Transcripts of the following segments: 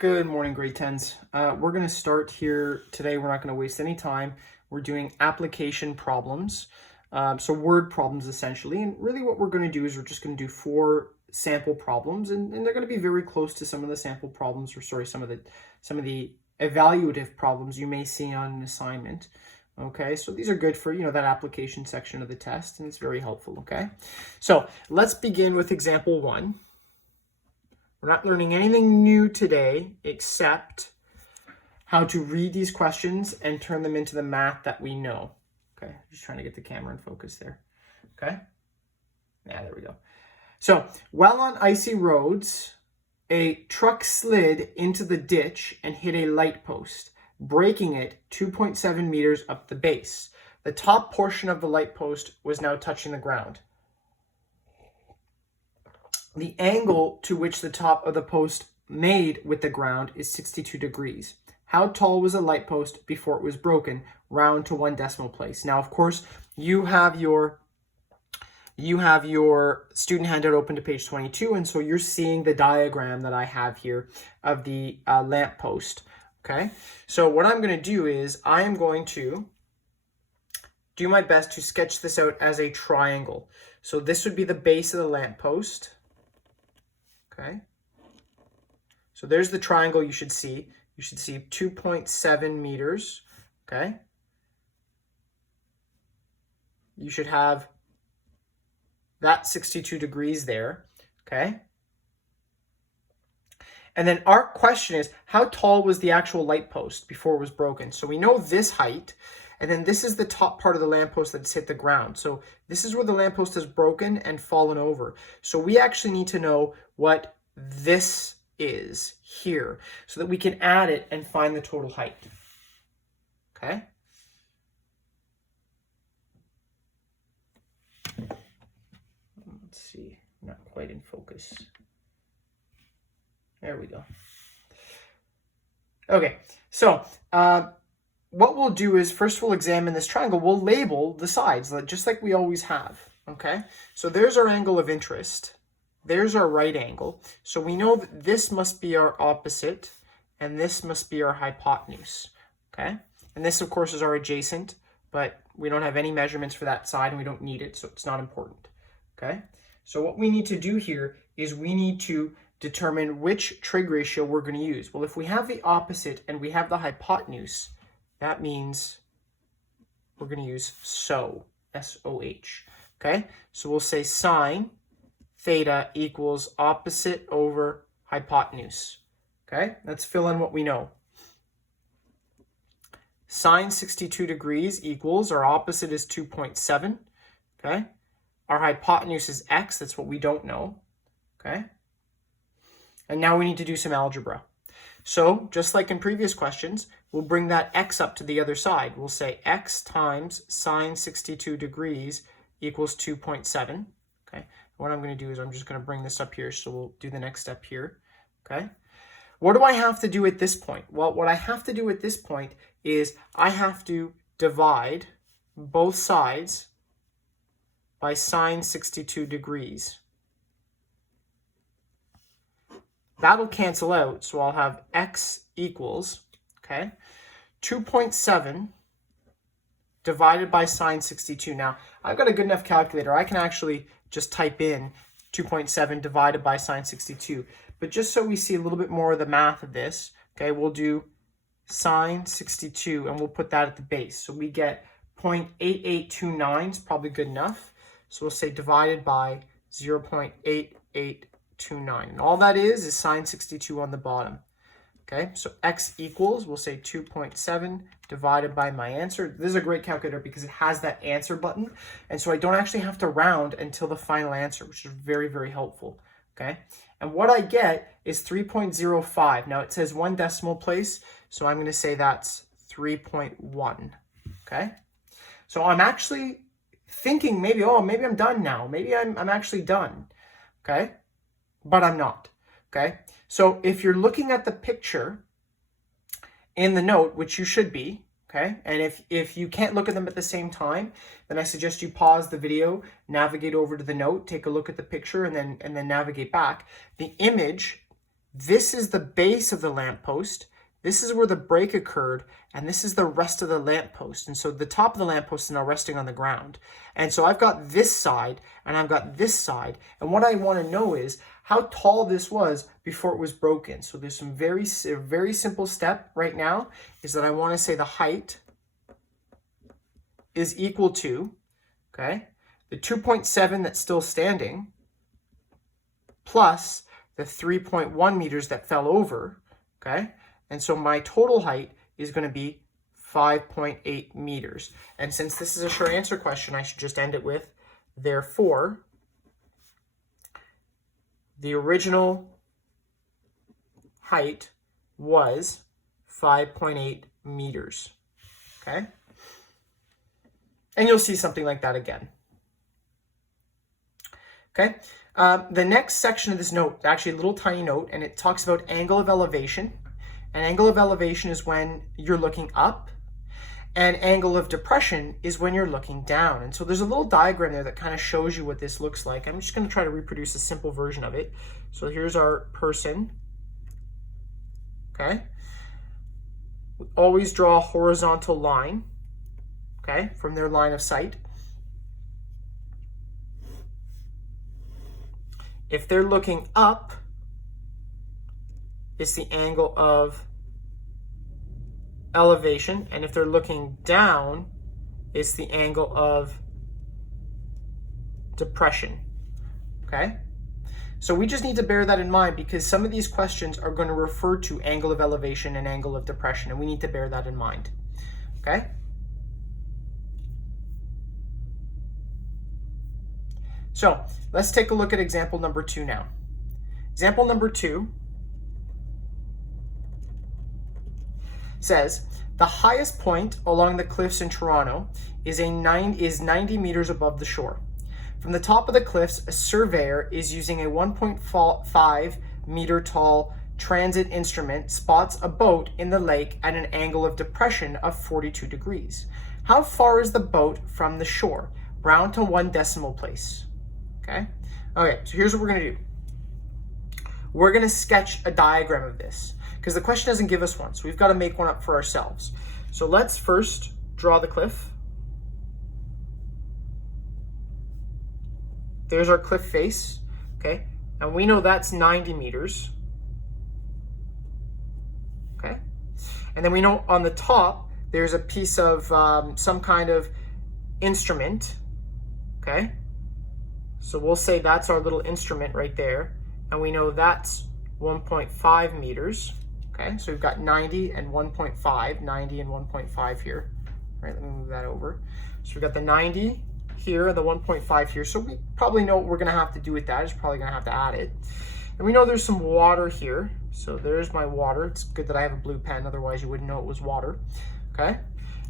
Good morning, grade 10s. We're going to start here today. We're not going to waste any time. We're doing application problems, so word problems essentially. And really what we're going to do is we're just going to do 4 sample problems, and they're going to be very close to some of the sample problems, or sorry, some of the evaluative problems you may see on an assignment. Okay, so these are good for, that application section of the test, and it's very helpful, okay? So let's begin with example 1. We're not learning anything new today except how to read these questions and turn them into the math that we know. Okay, just trying to get the camera in focus there. Okay, yeah, there we go. So, while on icy roads, a truck slid into the ditch and hit a light post, breaking it 2.7 meters up the base. The top portion of the light post was now touching the ground. The angle to which the top of the post made with the ground is 62 degrees. How tall was the light post before it was broken? Round to 1 decimal place. Now, of course, you have your student handout open to page 22, and so you're seeing the diagram that I have here of the lamp post. Okay, so what I'm going to do is I am going to do my best to sketch this out as a triangle. So this would be the base of the lamp post. Okay, so there's the triangle you should see. You should see 2.7 meters, okay? You should have that 62 degrees there, okay? And then our question is, how tall was the actual light post before it was broken? So we know this height, and then this is the top part of the lamppost that's hit the ground. So this is where the lamppost has broken and fallen over. So we actually need to know what this is here so that we can add it and find the total height. Okay? Let's see, not quite in focus. There we go. Okay, so what we'll do is first we'll examine this triangle. We'll label the sides just like we always have. Okay, so there's our angle of interest. There's our right angle. So we know that this must be our opposite and this must be our hypotenuse. Okay, and this of course is our adjacent, but we don't have any measurements for that side and we don't need it, so it's not important. Okay, so what we need to do here is we need to determine which trig ratio we're going to use. Well, if we have the opposite and we have the hypotenuse, that means we're going to use SOH, S-O-H. Okay, so we'll say sine theta equals opposite over hypotenuse. Okay, let's fill in what we know. Sine 62 degrees equals, our opposite is 2.7. Okay, our hypotenuse is x, that's what we don't know. Okay, and now we need to do some algebra. So just like in previous questions, we'll bring that x up to the other side. We'll say x times sine 62 degrees equals 2.7. Okay, what I'm going to do is I'm just going to bring this up here, so we'll do the next step here. Okay, what do I have to do at this point? Well, what I have to do at this point is I have to divide both sides by sine 62 degrees. That'll cancel out, so I'll have x equals, okay, 2.7 divided by sine 62. Now, I've got a good enough calculator. I can actually just type in 2.7 divided by sine 62. But just so we see a little bit more of the math of this, okay, we'll do sine 62 and we'll put that at the base. So we get 0.8829 is probably good enough. So we'll say divided by 0.8829. And all that is sine 62 on the bottom. Okay, so x equals, we'll say 2.7 divided by my answer. This is a great calculator because it has that answer button. And so I don't actually have to round until the final answer, which is very, very helpful. Okay, and what I get is 3.05. Now it says 1 decimal place, so I'm going to say that's 3.1. Okay, so I'm actually thinking maybe I'm done now. Maybe I'm actually done. Okay, but I'm not. Okay, so if you're looking at the picture in the note, which you should be, okay, and if you can't look at them at the same time, then I suggest you pause the video, navigate over to the note, take a look at the picture, and then navigate back. The image this is the base of the lamppost, this is where the break occurred, and this is the rest of the lamppost. And so the top of the lamppost is now resting on the ground. And so I've got this side, and I've got this side. And what I want to know is how tall this was before it was broken. So there's some very simple step right now is that I want to say the height is equal to, okay, the 2.7 that's still standing plus the 3.1 meters that fell over, okay? And so my total height is going to be 5.8 meters. And since this is a short answer question, I should just end it with, therefore, the original height was 5.8 meters, okay? And you'll see something like that again. Okay, the next section of this note, actually a little tiny note, and it talks about angle of elevation. And angle of elevation is when you're looking up, and angle of depression is when you're looking down. And so there's a little diagram there that kind of shows you what this looks like. I'm just going to try to reproduce a simple version of it. So here's our person. Okay, always draw a horizontal line, okay, from their line of sight. If they're looking up, it's the angle of elevation. And if they're looking down, it's the angle of depression. Okay? So we just need to bear that in mind because some of these questions are going to refer to angle of elevation and angle of depression, and we need to bear that in mind. Okay? So let's take a look at example number 2 now. Example number 2 says, the highest point along the cliffs in Toronto is 90 meters above the shore. From the top of the cliffs, a surveyor is using a 1.5 meter tall transit instrument spots a boat in the lake at an angle of depression of 42 degrees. How far is the boat from the shore? Round to 1 decimal place. Okay, so here's what we're going to do. We're going to sketch a diagram of this because the question doesn't give us one, so we've got to make one up for ourselves. So let's first draw the cliff. There's our cliff face, okay, and we know that's 90 meters, okay, and then we know on the top there's a piece of some kind of instrument, okay. So we'll say that's our little instrument right there. And we know that's 1.5 meters. Okay, so we've got 90 and 1.5, 90 and 1.5 here. All right, let me move that over. So we've got the 90 here, the 1.5 here. So we probably know what we're gonna have to do with that. It's probably gonna have to add it. And we know there's some water here. So there's my water. It's good that I have a blue pen, otherwise you wouldn't know it was water. Okay,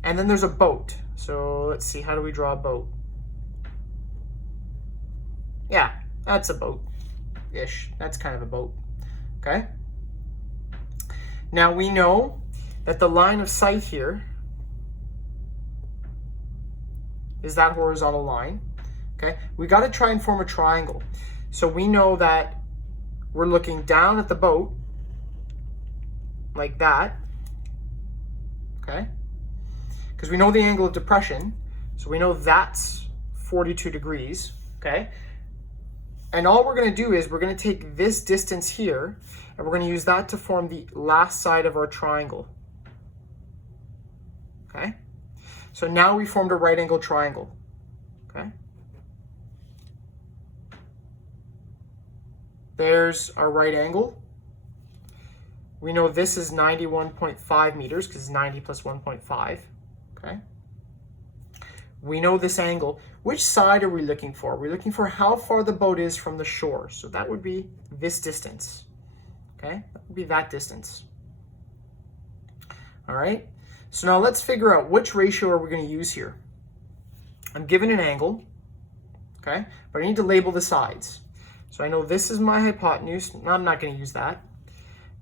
and then there's a boat. So let's see, how do we draw a boat? Yeah, that's a boat-ish. That's kind of a boat, okay? Now we know that the line of sight here is that horizontal line, okay? We got to try and form a triangle. So we know that we're looking down at the boat like that, okay? Because we know the angle of depression, so we know that's 42 degrees, okay? And all we're going to do is we're going to take this distance here and we're going to use that to form the last side of our triangle. Okay? So now we formed a right angle triangle. Okay? There's our right angle. We know this is 91.5 meters because it's 90 plus 1.5. Okay? We know this angle. Which side are we looking for? We're looking for how far the boat is from the shore. So that would be this distance. Okay, that would be that distance. All right, so now let's figure out which ratio are we going to use here. I'm given an angle, okay, but I need to label the sides. So I know this is my hypotenuse. I'm not going to use that.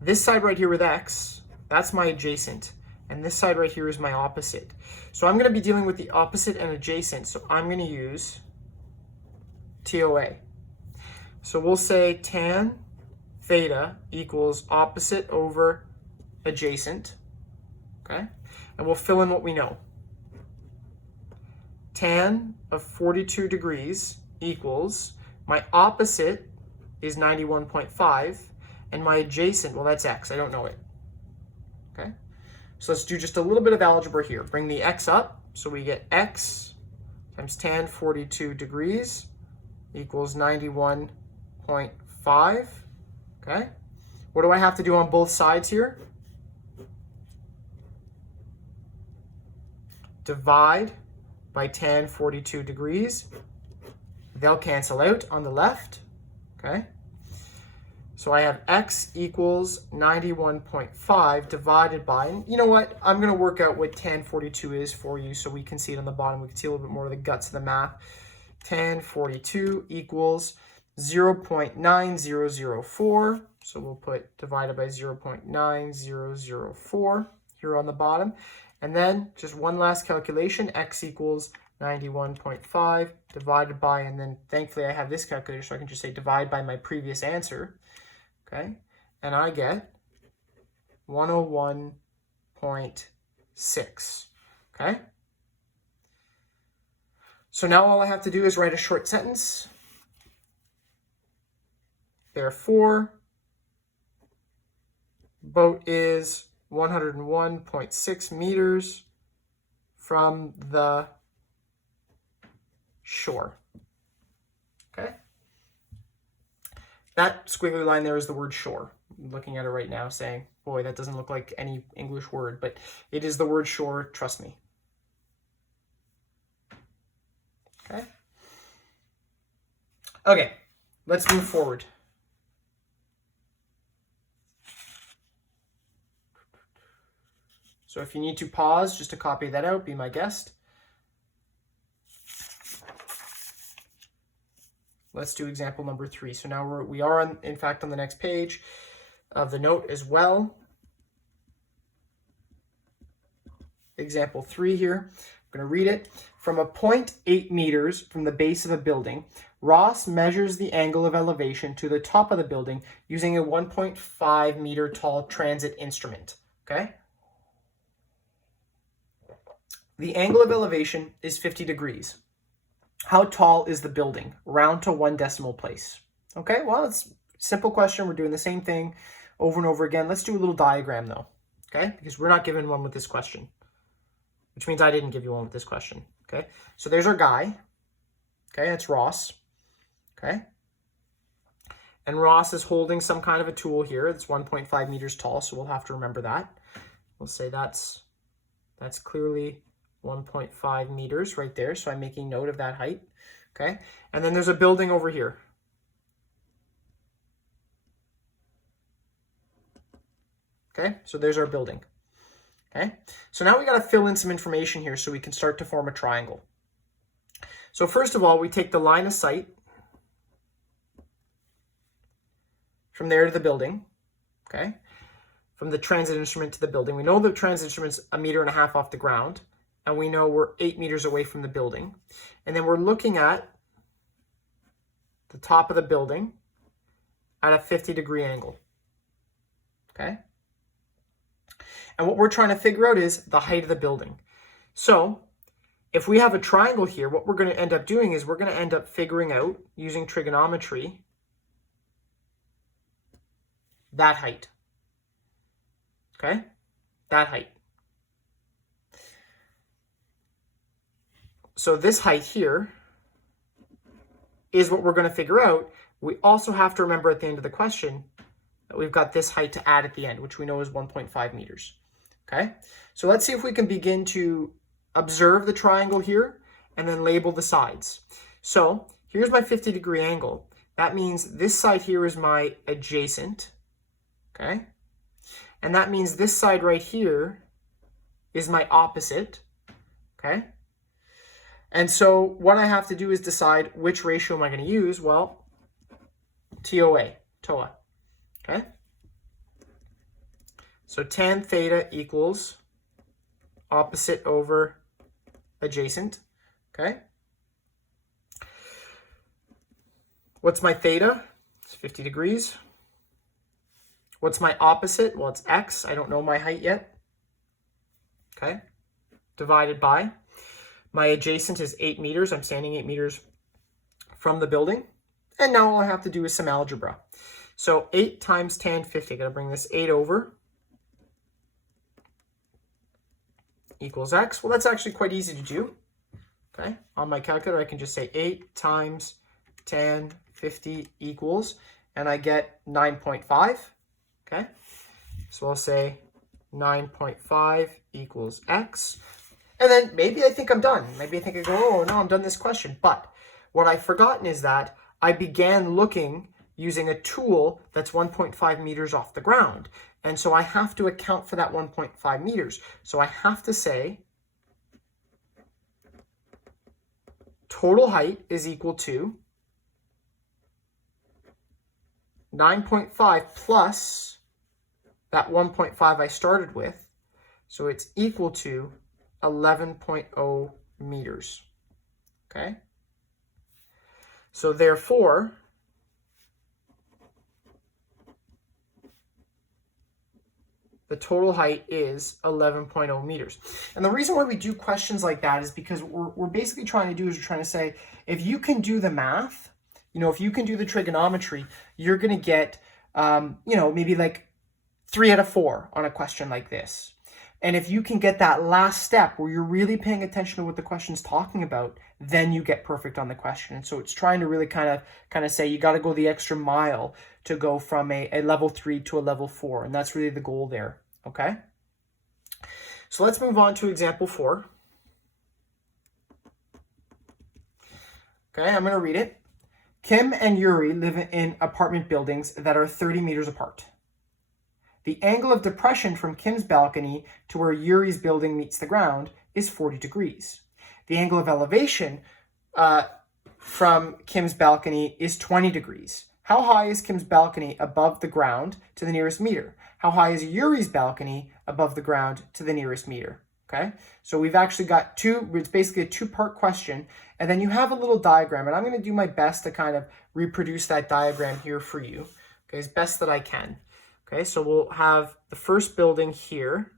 This side right here with x, that's my adjacent. And this side right here is my opposite. So I'm going to be dealing with the opposite and adjacent. So I'm going to use TOA. So we'll say tan theta equals opposite over adjacent, okay? And we'll fill in what we know. Tan of 42 degrees equals, my opposite is 91.5, and my adjacent, well, that's x. I don't know it, okay? So let's do just a little bit of algebra here. Bring the x up, so we get x times tan 42 degrees equals 91.5, okay? What do I have to do on both sides here? Divide by tan 42 degrees. They'll cancel out on the left, okay? So I have x equals 91.5 divided by, and you know what? I'm going to work out what tan 42 is for you so we can see it on the bottom. We can see a little bit more of the guts of the math. Tan 42 equals 0.9004. So we'll put divided by 0.9004 here on the bottom. And then just one last calculation, x equals 91.5 divided by, and then thankfully I have this calculator so I can just say divide by my previous answer. Okay, and I get 101.6, okay? So now all I have to do is write a short sentence. Therefore, boat is 101.6 meters from the shore, okay? That squiggly line there is the word shore. I'm looking at it right now saying, boy, that doesn't look like any English word, but it is the word shore, trust me. Okay. Okay, let's move forward. So if you need to pause just to copy that out, be my guest. Let's do example number 3. So now we are in fact on the next page of the note as well. Example 3 here. I'm going to read it. From a point 8 meters from the base of a building, Ross measures the angle of elevation to the top of the building using a 1.5 meter tall transit instrument. Okay? The angle of elevation is 50 degrees. How tall is the building? Round to 1 decimal place. Okay, well, it's a simple question. We're doing the same thing over and over again. Let's do a little diagram though, okay? Because we're not given one with this question, which means I didn't give you one with this question, okay? So there's our guy, okay? That's Ross, okay? And Ross is holding some kind of a tool here. It's 1.5 meters tall, so we'll have to remember that. We'll say that's clearly 1.5 meters right there, so I'm making note of that height, okay? And then there's a building over here. Okay, so there's our building, okay? So now we got to fill in some information here so we can start to form a triangle. So first of all, we take the line of sight from there to the building, okay? From the transit instrument to the building. We know the transit instrument's 1.5 meters off the ground, and we know we're 8 meters away from the building. And then we're looking at the top of the building at a 50-degree angle, okay? And what we're trying to figure out is the height of the building. So if we have a triangle here, what we're going to end up doing is we're going to end up figuring out, using trigonometry, that height, okay? That height. So this height here is what we're going to figure out. We also have to remember at the end of the question that we've got this height to add at the end, which we know is 1.5 meters. Okay, so let's see if we can begin to observe the triangle here and then label the sides. So here's my 50-degree angle. That means this side here is my adjacent, okay? And that means this side right here is my opposite, okay? And so what I have to do is decide which ratio am I going to use. Well, TOA, okay? So tan theta equals opposite over adjacent, okay? What's my theta? It's 50 degrees. What's my opposite? Well, it's x. I don't know my height yet. Okay. Divided by. My adjacent is 8 meters. I'm standing 8 meters from the building. And now all I have to do is some algebra. So 8 times tan 50. I got to bring this 8 over. Equals x. Well, that's actually quite easy to do. Okay. On my calculator, I can just say 8 times tan 50 equals, and I get 9.5. Okay. So I'll say 9.5 equals x. And then maybe I think I'm done. Maybe I think I go, oh, no, I'm done this question. But what I've forgotten is that I began looking using a tool that's 1.5 meters off the ground. And so I have to account for that 1.5 meters. So I have to say total height is equal to 9.5 plus that 1.5 I started with. So it's equal to 11.0 meters. Okay? So therefore, the total height is 11.0 meters. And the reason why we do questions like that is because we're basically trying to do is we're trying to say, if you can do the math, you know, if you can do the trigonometry, you're going to get, you know, maybe like 3 out of 4 on a question like this. And if you can get that last step where you're really paying attention to what the question's talking about, then you get perfect on the question. And so it's trying to really kind of say you got to go the extra mile to go from a level 3 to a level 4. And that's really the goal there. Okay. So let's move on to example 4. Okay, I'm going to read it. Kim and Yuri live in apartment buildings that are 30 meters apart. The angle of depression from Kim's balcony to where Yuri's building meets the ground is 40 degrees. The angle of elevation from Kim's balcony is 20 degrees. How high is Kim's balcony above the ground to the nearest meter? How high is Yuri's balcony above the ground to the nearest meter? Okay, so we've actually got it's basically a 2-part question, and then you have a little diagram, and I'm going to do my best to kind of reproduce that diagram here for you, okay, as best that I can. Okay, so we'll have the first building here.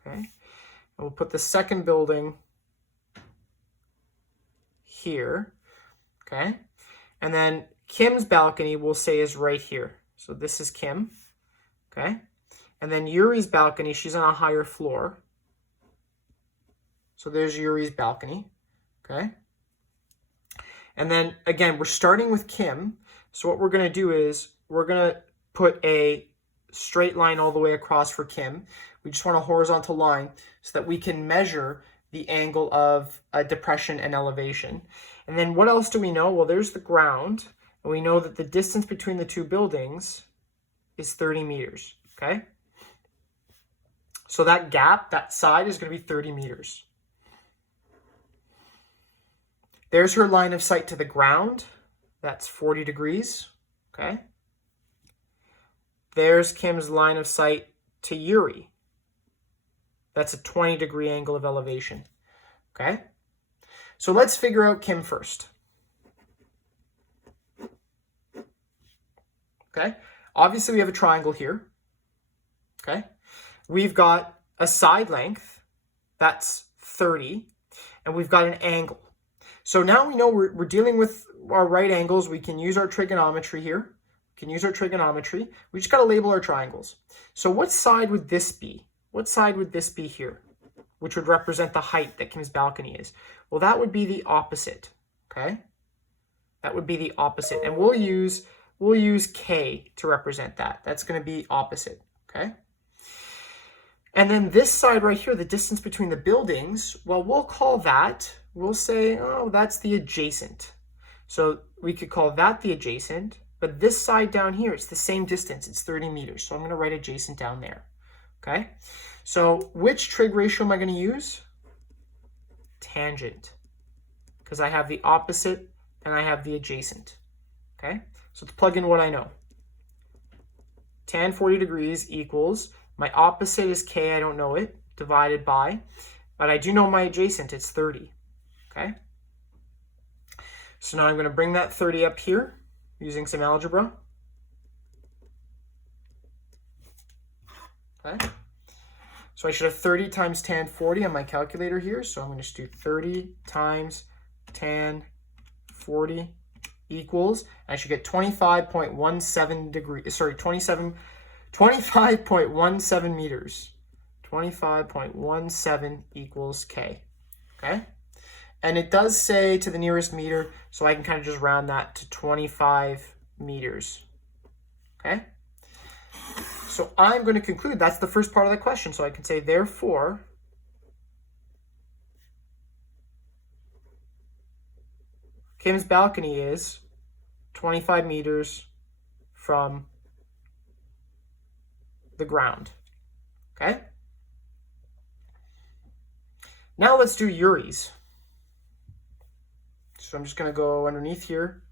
Okay, and we'll put the second building here. Okay, and then Kim's balcony we'll say is right here. So this is Kim. Okay, and then Yuri's balcony, she's on a higher floor. So there's Yuri's balcony. Okay, and then again, we're starting with Kim. So what we're going to do is we're going to put a straight line all the way across for Kim. We just want a horizontal line so that we can measure the angle of depression and elevation. And then what else do we know? Well, there's the ground. And we know that the distance between the two buildings is 30 meters. Okay? So that gap, that side is going to be 30 meters. There's her line of sight to the ground. That's 40 degrees, okay? There's Kim's line of sight to Yuri. That's a 20-degree angle of elevation, okay? So let's figure out Kim first. Okay? Obviously, we have a triangle here, okay? We've got a side length, that's 30, and we've got an angle. So now we know we're dealing with our right angles. We can use our trigonometry here. We can use our trigonometry. We just got to label our triangles. So what side would this be? What side would this be here? Which would represent the height that Kim's balcony is. Well, that would be the opposite, okay? That would be the opposite. And we'll use K to represent that. That's going to be opposite, okay? And then this side right here, the distance between the buildings, well, we'll call that, we'll say, oh, that's the adjacent. So we could call that the adjacent, but this side down here, it's the same distance. It's 30 meters. So I'm going to write adjacent down there, okay? So which trig ratio am I going to use? Tangent, because I have the opposite and I have the adjacent, okay? So let's plug in what I know. Tan 40 degrees equals, my opposite is K, I don't know it, divided by, but I do know my adjacent, it's 30, okay? So now I'm going to bring that 30 up here using some algebra. Okay. So I should have 30 times tan 40 on my calculator here. So I'm going to just do 30 times tan 40 equals, I should get 25.17 degrees, sorry, 25.17 meters. 25.17 equals K, okay? And it does say to the nearest meter, so I can kind of just round that to 25 meters, okay? So I'm going to conclude, that's the first part of the question, so I can say, therefore, Kim's balcony is 25 meters from the ground, okay? Now let's do Yuri's. So I'm just going to go underneath here,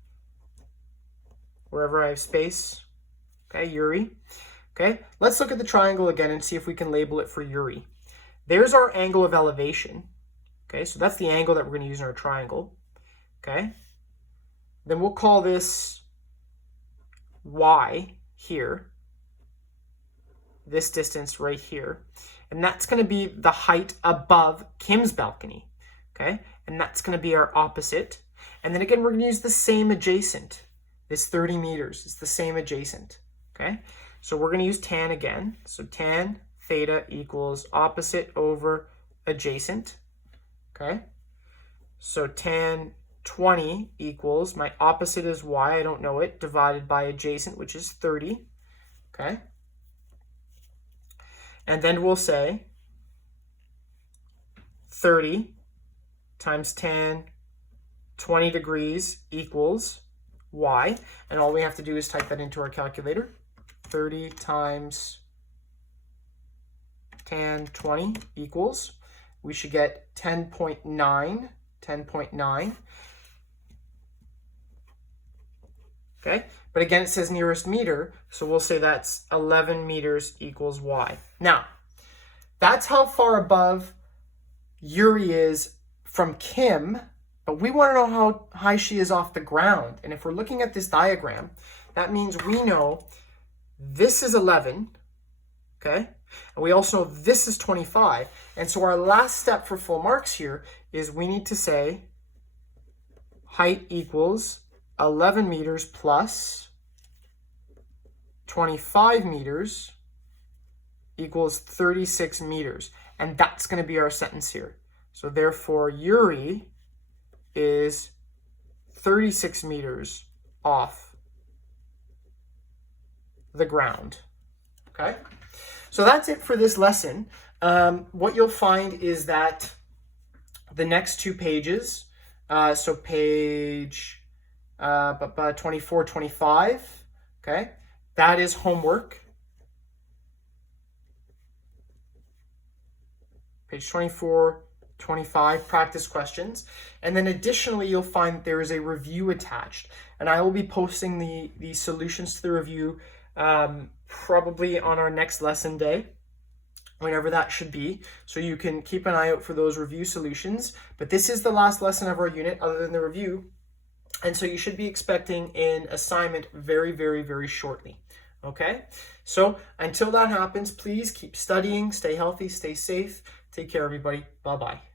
wherever I have space. Okay, Yuri. Okay, let's look at the triangle again and see if we can label it for Yuri. There's our angle of elevation. Okay, so that's the angle that we're going to use in our triangle. Okay, then we'll call this Y here, this distance right here. And that's going to be the height above Kim's balcony, okay? And that's going to be our opposite. And then again, we're going to use the same adjacent. This 30 meters is the same adjacent, okay? So we're going to use tan again. So tan theta equals opposite over adjacent, okay? So tan 20 equals, my opposite is y, I don't know it, divided by adjacent, which is 30, okay? And then we'll say 30 times tan 20 degrees equals y. And all we have to do is type that into our calculator. 30 times tan 20 equals, we should get 10.9. Okay, but again, it says nearest meter, so we'll say that's 11 meters equals y. Now, that's how far above Yuri is from Kim, but we want to know how high she is off the ground. And if we're looking at this diagram, that means we know this is 11, okay? And we also know this is 25. And so our last step for full marks here is we need to say height equals 11 meters plus 25 meters equals 36 meters. And that's going to be our sentence here. So therefore, Yuri is 36 meters off the ground. Okay? So that's it for this lesson. What you'll find is that the next two pages, so page 24, 25, okay? That is homework. Page 24, 25, practice questions. And then additionally, you'll find there is a review attached. And I will be posting the solutions to the review probably on our next lesson day, whenever that should be. So you can keep an eye out for those review solutions. But this is the last lesson of our unit other than the review. And so you should be expecting an assignment very, very, very shortly. Okay? So until that happens, please keep studying, stay healthy, stay safe. Take care, everybody. Bye-bye.